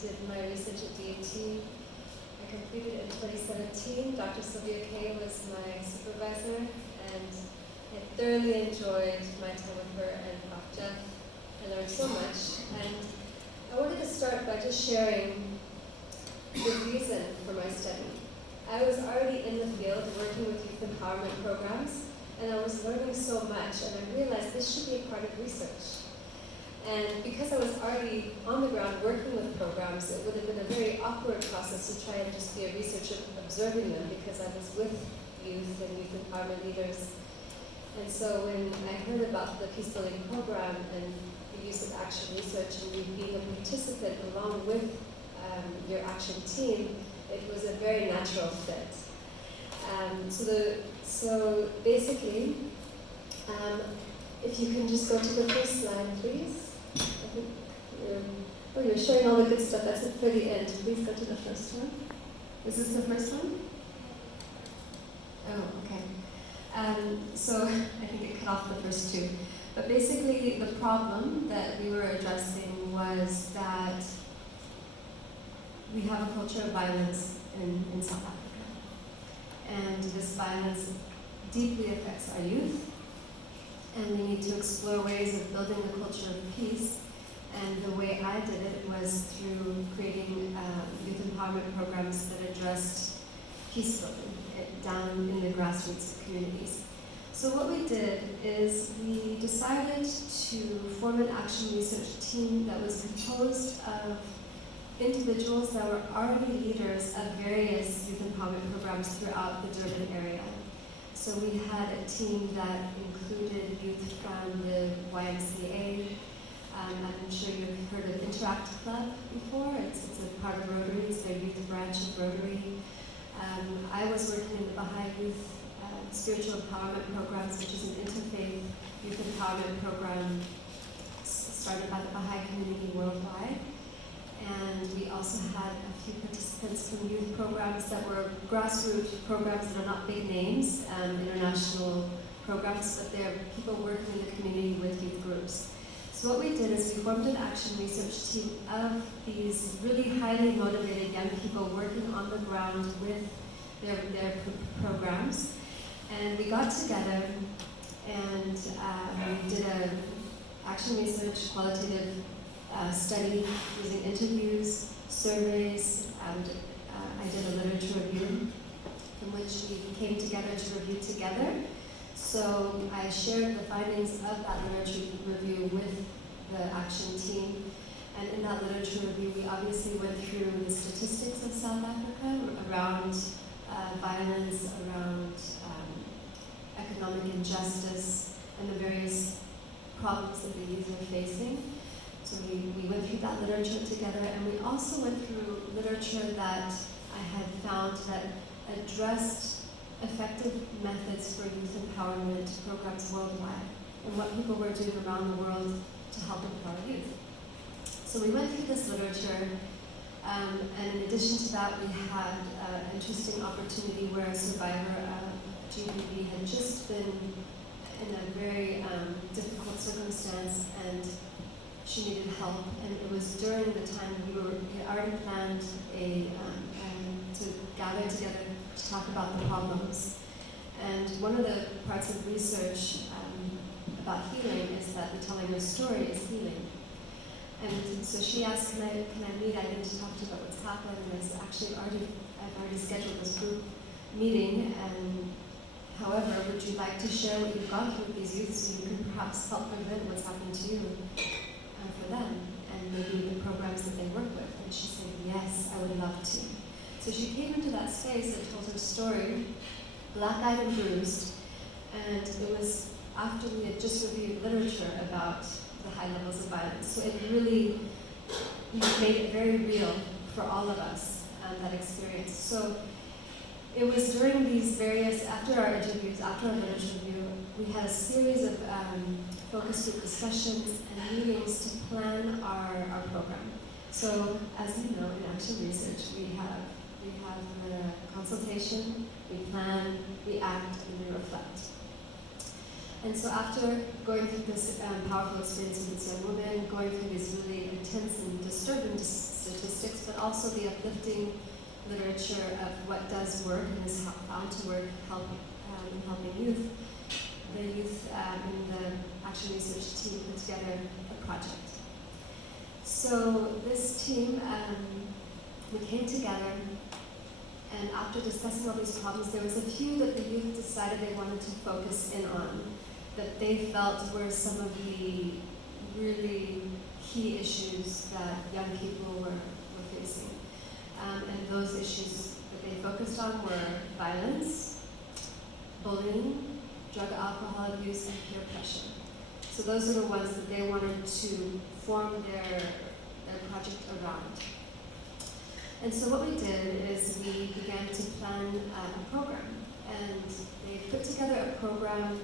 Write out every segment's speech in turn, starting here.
did my research at DUT. I completed it in 2017. Dr. Sylvia Kay was my supervisor, and I thoroughly enjoyed my time with her and Prof. Jeff. I learned so much. And I wanted to start by just sharing the reason for my study. I was already in the field working with youth empowerment programs, and I was learning so much, and I realized this should be a part of research. And because I was already on the ground working with programs, it would have been a very awkward process to try and just be a researcher observing them, because I was with youth and youth empowerment leaders. And so when I heard about the peace building program and the use of action research and you being a participant along with your action team, it was a very natural fit. So basically, if you can just go to the first slide, please. I think you're showing all the good stuff. That's it for the end. Please go to the first one. Is this the first one? Oh, okay. So I think it cut off the first two. But basically, the problem that we were addressing was that we have a culture of violence in South Africa. And this violence deeply affects our youth. And we need to explore ways of building a culture of peace. And the way I did it was through creating youth empowerment programs that addressed peace building down in the grassroots communities. So what we did is we decided to form an action research team that was composed of individuals that were already leaders of various youth empowerment programs throughout the Durban area. So we had a team that included youth from the YMCA. I'm sure you've heard of Interact Club before. It's a part of Rotary. It's their youth branch of Rotary. I was working in the Baha'i Youth Spiritual Empowerment Programs, which is an interfaith youth empowerment program started by the Baha'i community worldwide. And we also had a few participants from youth programs that were grassroots programs that are not big names, international programs, but they're people working in the community with youth groups. So what we did is we formed an action research team of these really highly motivated young people working on the ground with their programs. And we got together and we did an action research qualitative study using interviews, surveys, and I did a literature review in which we came together to review together. So I shared the findings of that literature review with the action team. And in that literature review, we obviously went through the statistics of South Africa around violence, around economic injustice, and the various problems that the youth are facing. So we went through that literature together, and we also went through literature that I had found that addressed effective methods for youth empowerment programs worldwide, and what people were doing around the world to help empower youth. So we went through this literature, and in addition to that, we had an interesting opportunity where a survivor of GBV had just been in a very difficult circumstance, and she needed help. And it was during the time we had already planned to gather together to talk about the problems. And one of the parts of research about healing is that the telling of story is healing. And so she asked, can I meet? I need to talk to you about what's happened. And I said, actually, I've already scheduled this group meeting. And however, would you like to share what you've gone through with these youth so you can perhaps help prevent what's happened to you for them, and maybe the programs that they work with? And she said, yes, I would love to. So she came into that space and told her story, black-eyed and bruised, and it was after we had just reviewed literature about the high levels of violence. So it really made it very real for all of us, that experience. So it was during these various, after our interviews, after our literature review, we had a series of focus group discussions and meetings to plan our program. So as you know, in action research, we have the consultation, we plan, we act, and we reflect. And so after going through this powerful experience with this young woman, going through these really intense and disturbing statistics but also the uplifting literature of what does work and is found to work in helping youth. The youth in the Action Research team put together a project. So this team, we came together, and after discussing all these problems, there was a few that the youth decided they wanted to focus in on, that they felt were some of the really key issues that young people were facing. And those issues that they focused on were violence, bullying, drug alcohol abuse, and peer pressure. So those are the ones that they wanted to form their project around. And so what we did is we began to plan a program. And they put together a program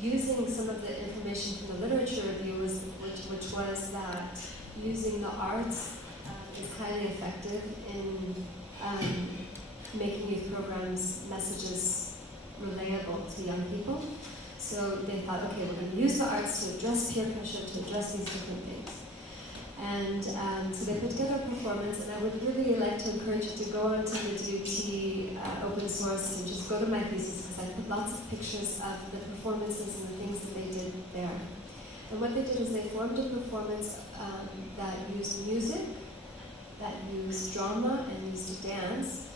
using some of the information from the literature review, which was that using the arts is highly effective in making youth programs messages relatable to young people. So they thought, okay, we're going to use the arts to address peer pressure, to address these different things. And so they put together a performance, and I would really like to encourage you to go onto the DUT open source and just go to my thesis, because I put lots of pictures of the performances and the things that they did there. And what they did is they formed a performance that used music, that used drama, and used dance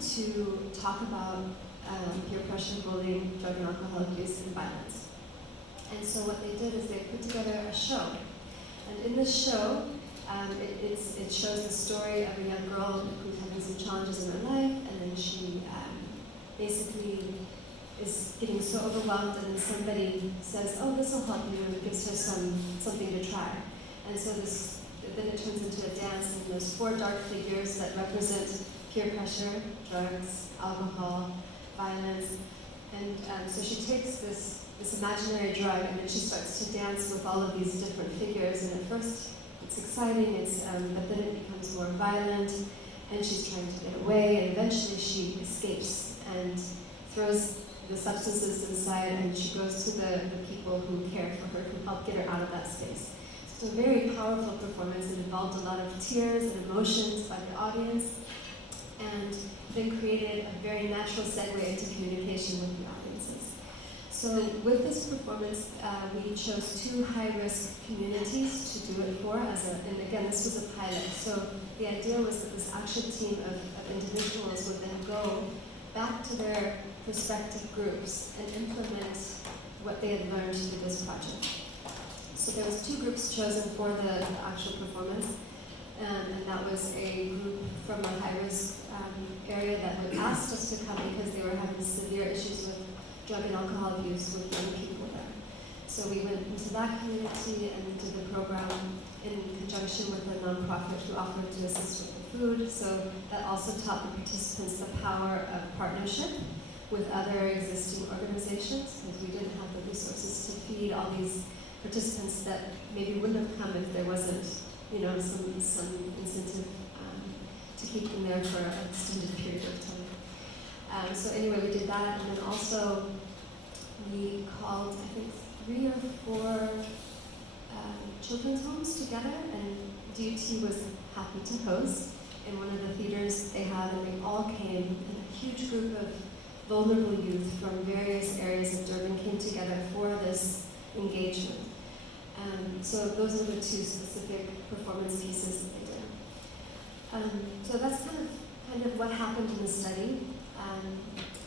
to talk about peer pressure, bullying, drug and alcohol abuse, and violence. And so what they did is they put together a show. And in this show, it shows the story of a young girl who's having some challenges in her life, and then she basically is getting so overwhelmed, and then somebody says, oh, this will help you, and gives her something to try. And so then it turns into a dance, and there's 4 dark figures that represent peer pressure, drugs, alcohol, violence. And so she takes this imaginary drug, and then she starts to dance with all of these different figures. And at first, it's exciting, but then it becomes more violent, and she's trying to get away, and eventually she escapes and throws the substances inside, and she goes to the people who care for her, who help get her out of that space. So a very powerful performance. It involved a lot of tears and emotions by the audience, and then created a very natural segue into communication with the audiences. So with this performance, we chose 2 high-risk communities to do it for, and again, this was a pilot. So the idea was that this action team of individuals would then go back to their respective groups and implement what they had learned through this project. So there was 2 groups chosen for the actual performance, and that was a group from a high-risk area that had asked us to come because they were having severe issues with drug and alcohol abuse with young people there. So we went into that community and did the program in conjunction with a nonprofit who offered to assist with the food. So that also taught the participants the power of partnership with other existing organizations, because we didn't have the resources to feed all these participants that maybe wouldn't have come if there wasn't, some incentive to keep them there for an extended period of time. So anyway, we did that, and then also we called, I think, 3 or 4 children's homes together, and DUT was happy to host in one of the theaters they had, and they all came, and a huge group of vulnerable youth from various areas of Durban came together for this engagement. So those are the 2 specific performance pieces that they did. So that's kind of what happened in the study.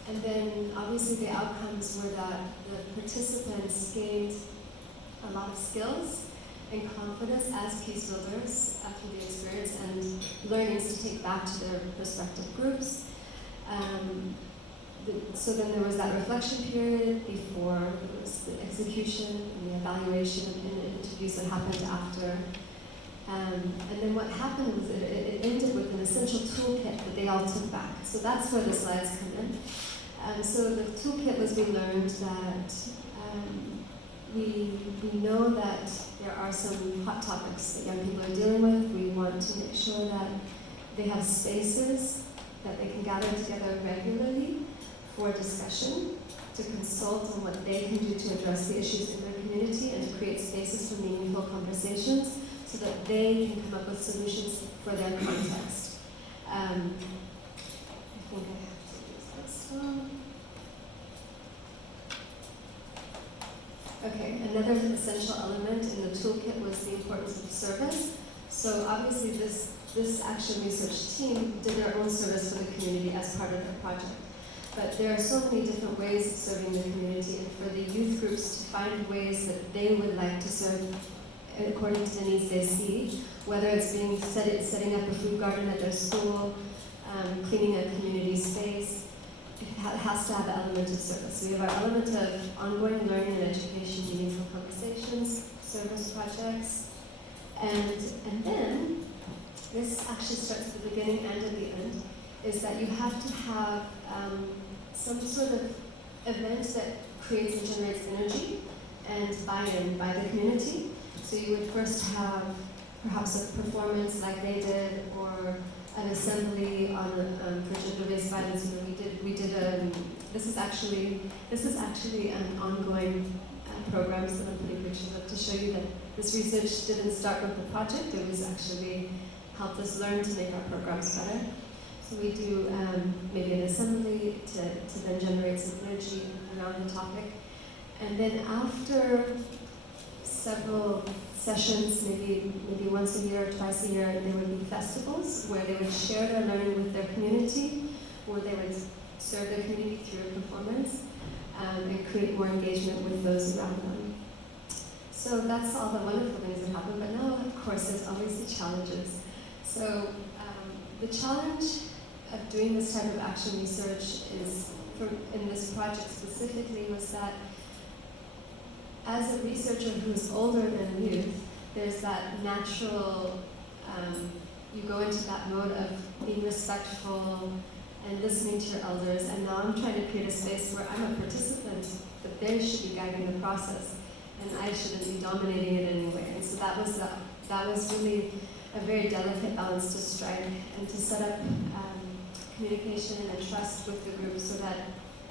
And then obviously the outcomes were that the participants gained a lot of skills and confidence as peace builders after the experience, and learnings to take back to their respective groups. So then there was that reflection period before, there was the execution and the evaluation and the interviews that happened after. And then what happened was it ended with an essential toolkit that they all took back. So that's where the slides come in. So the toolkit was, we learned that we know that there are some hot topics that young people are dealing with. We want to make sure that they have spaces that they can gather together regularly for discussion, to consult on what they can do to address the issues in their community, and to create spaces for meaningful conversations. so that they can come up with solutions for their context. I think I have to use this one. Okay, another essential element in the toolkit was the importance of service. So obviously this action research team did their own service for the community as part of their project. But there are so many different ways of serving the community, and for the youth groups to find ways that they would like to serve according to the needs they see, whether it's setting up a food garden at their school, cleaning a community space, it has to have an element of service. So we have our element of ongoing learning and education, meaningful conversations, service projects, and then, this actually starts at the beginning and at the end, is that you have to have some sort of event that creates and generates energy and buy-in by the community. So you would first have perhaps a performance like they did, or an assembly on for gender-based violence. This is actually an ongoing program, so I'm putting pictures up to show you that this research didn't start with the project. It was actually helped us learn to make our programs better. So we do maybe an assembly to then generate some energy around the topic. And then after several sessions, maybe once a year or twice a year, there would be festivals where they would share their learning with their community, or they would serve their community through a performance, and create more engagement with those around them. So that's all the wonderful things that happen, but now, of course, there's always the challenges. So the challenge of doing this type of action research in this project specifically was that as a researcher who's older than youth, there's that natural, you go into that mode of being respectful and listening to your elders, and now I'm trying to create a space where I'm a participant, but they should be guiding the process, and I shouldn't be dominating it anyway. And so that was really a very delicate balance to strike, and to set up communication and trust with the group so that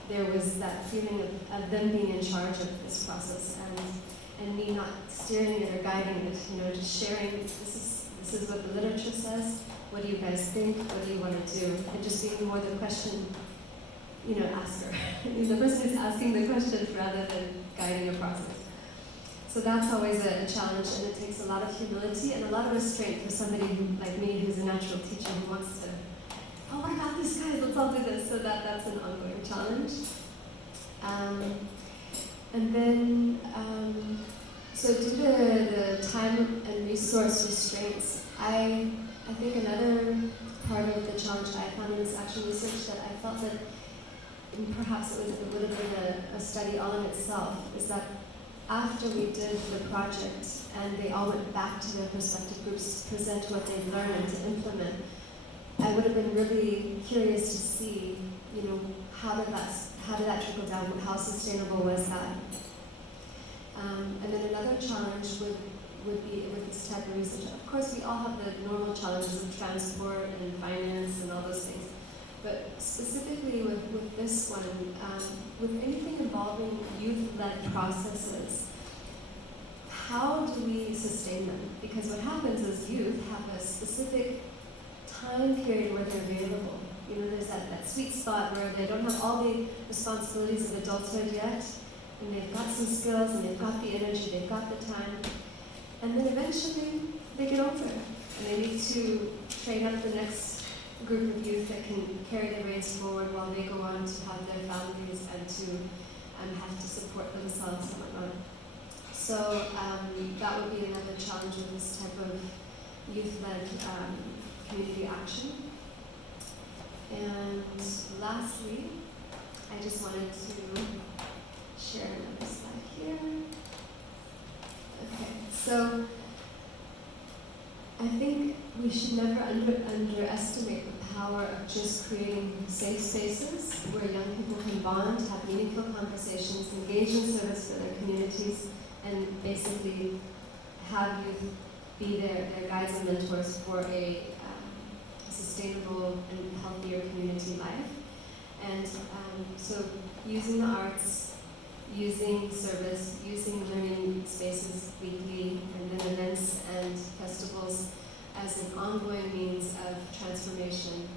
there was that feeling of them being in charge of this process, and me not steering it or guiding it, just sharing, this is what the literature says, what do you guys think, what do you want to do, and just being more the question, asker. The person who's asking the questions rather than guiding a process. So that's always a challenge, and it takes a lot of humility and a lot of restraint for somebody like me, who's a natural teacher, who wants to, oh, I got this, guys, let's all do this. So that's an ongoing challenge. And then, so due to the time and resource restraints, I think another part of the challenge I found in this action research that I felt that perhaps it would have been a study all in itself, is that after we did the project and they all went back to their respective groups to present what they'd learned and to implement, I would have been really curious to see, how did that trickle down? How sustainable was that? And then another challenge would be with this type of research. Of course, we all have the normal challenges of transport and finance and all those things. But specifically with this one, with anything involving youth-led processes, how do we sustain them? Because what happens is youth have a specific time period where they're available. There's that sweet spot where they don't have all the responsibilities of adulthood yet, and they've got some skills, and they've got the energy, they've got the time, and then eventually they get older, and they need to train up the next group of youth that can carry the reins forward while they go on to have their families and to have to support themselves and whatnot. So that would be another challenge with this type of youth-led community action. And lastly, I just wanted to share another slide here. Okay, so I think we should never underestimate the power of just creating safe spaces where young people can bond, have meaningful conversations, engage in service for their communities, and basically have youth be their guides and mentors for a sustainable and healthier community life. And so using the arts, using service, using learning spaces weekly, and then events and festivals as an ongoing means of transformation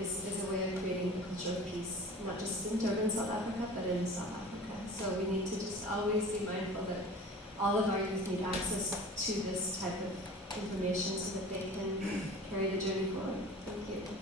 is a way of creating the culture of peace, not just in Durban, South Africa, but in South Africa. So we need to just always be mindful that all of our youth need access to this type of information so that they can carry the journey forward. Thank you.